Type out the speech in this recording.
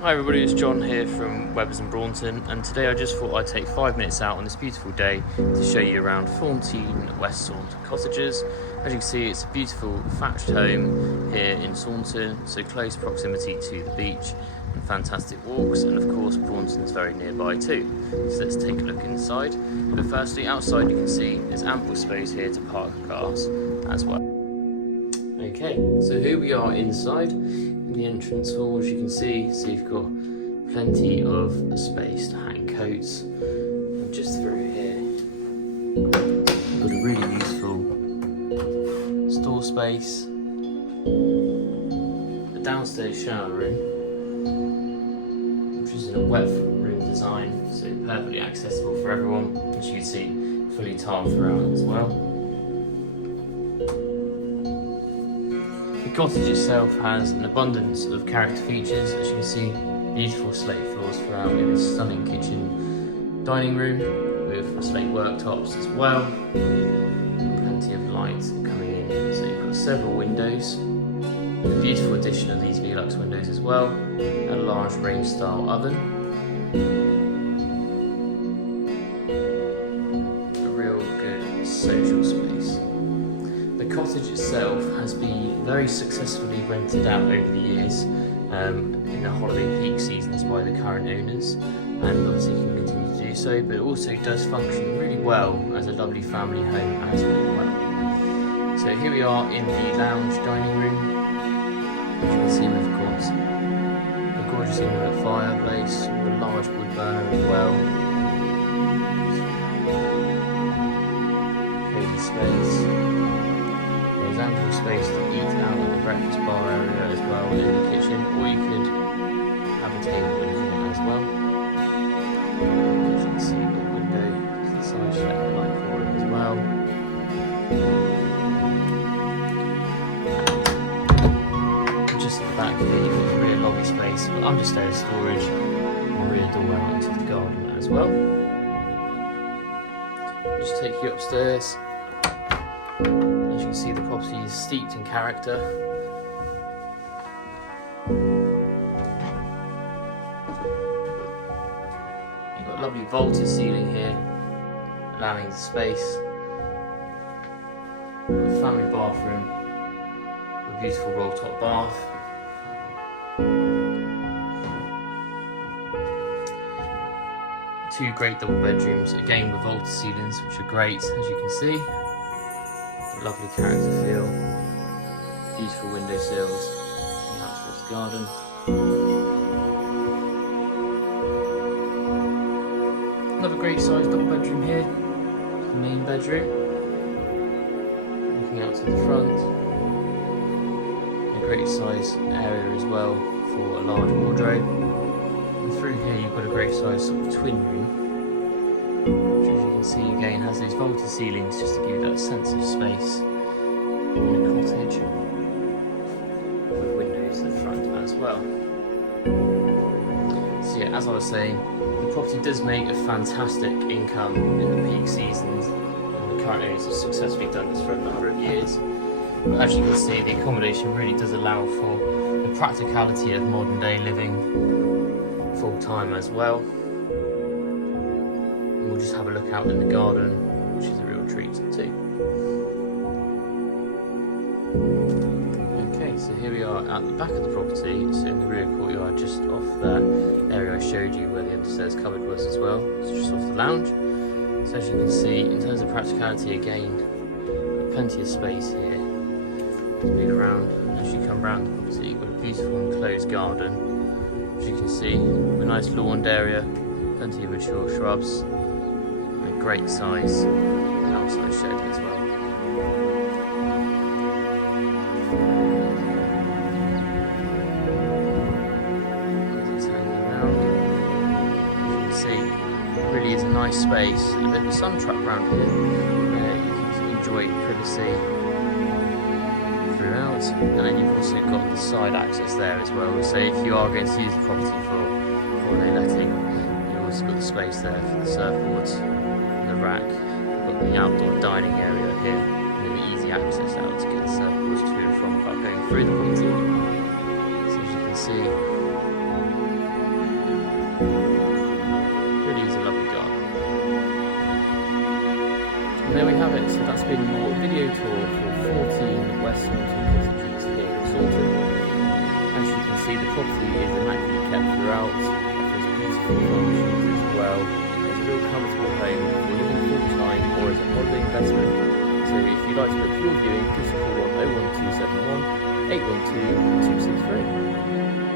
Hi everybody, it's John here from Webbers and Braunton, and today I just thought I'd take 5 minutes out on this beautiful day to show you around 14 West Saunton Cottages. As you can see, it's a beautiful thatched home here in Saunton, so close proximity to the beach and fantastic walks, and of course Braunton's very nearby too. So let's take a look inside. But firstly, outside you can see there's ample space here to park cars as well. Okay, so here we are inside in the entrance hall. As you can see, so you've got plenty of space to hang coats. And just through here, you've got a really useful store space, a downstairs shower room, which is in a wet room design, so perfectly accessible for everyone. As you can see, fully tiled throughout as well. The cottage itself has an abundance of character features. As you can see, beautiful slate floors throughout in this stunning kitchen dining room with slate worktops as well. Plenty of light coming in, so you've got several windows. The beautiful addition of these Velux windows as well, and a large range style oven. A real good social space. The cottage itself has been very successfully rented out over the years in the holiday peak seasons by the current owners, and obviously can continue to do so, but it also does function really well as a lovely family home as well. So here we are in the lounge dining room. As you can see, we've got a gorgeous inlet fireplace with a large wood burner as well. Cozy space. There's ample space to eat out in the breakfast bar area as well in the kitchen, or you could have a table in here as well. As you can see, you've got a window to the side, shut the light for it as well. And just at the back here, you've got the rear lobby space for understairs storage and a rear door out into the garden as well. Just take you upstairs. As you can see, the property is steeped in character. You've got a lovely vaulted ceiling here, allowing the space. A family bathroom, a beautiful roll-top bath. Two great double bedrooms, again with vaulted ceilings, which are great, as you can see. Lovely character feel, beautiful windowsills, out towards the garden. Another great sized double bedroom here, the main bedroom. Looking out to the front, a great size area as well for a large wardrobe. And through here you've got a great size sort of twin room, which, as you can see, again has these vaulted ceilings just to give you that sense of space in a cottage, with windows at the front as well. So yeah, as I was saying, the property does make a fantastic income in the peak seasons, and the current owners have successfully done this for a number of years. But as you can see, the accommodation really does allow for the practicality of modern day living full time as well. We'll just have a look out in the garden, which is a real treat too. Okay, so here we are at the back of the property, so in the rear courtyard, just off that area I showed you where the understairs cupboard was as well. It's just off the lounge. So as you can see, in terms of practicality again, plenty of space here to move around. As you come round the property, you've got a beautiful enclosed garden. As you can see, a nice lawned area, plenty of mature shrubs, great size outside shed as well. As it's hanging around, as you can see, it really is a nice space. A bit of a sun trap around here. You can enjoy privacy throughout, and then you've also got the side access there as well. So if you are going to use the property for holiday letting, you've also got the space there for the surfboards. Rack. We've got the outdoor dining area here, and then the easy access out to get the surfboards to and from without going through the property. So as you can see, And there we have it. So that's been your video tour for 14 West Saunton Cottages here in Saunton. As you can see, the property is immaculately kept throughout, offers beautiful functions as well. It's a real comfortable home for living full time or as a holiday investment. So if you'd like to book your viewing, give us a call on 01271 812 263.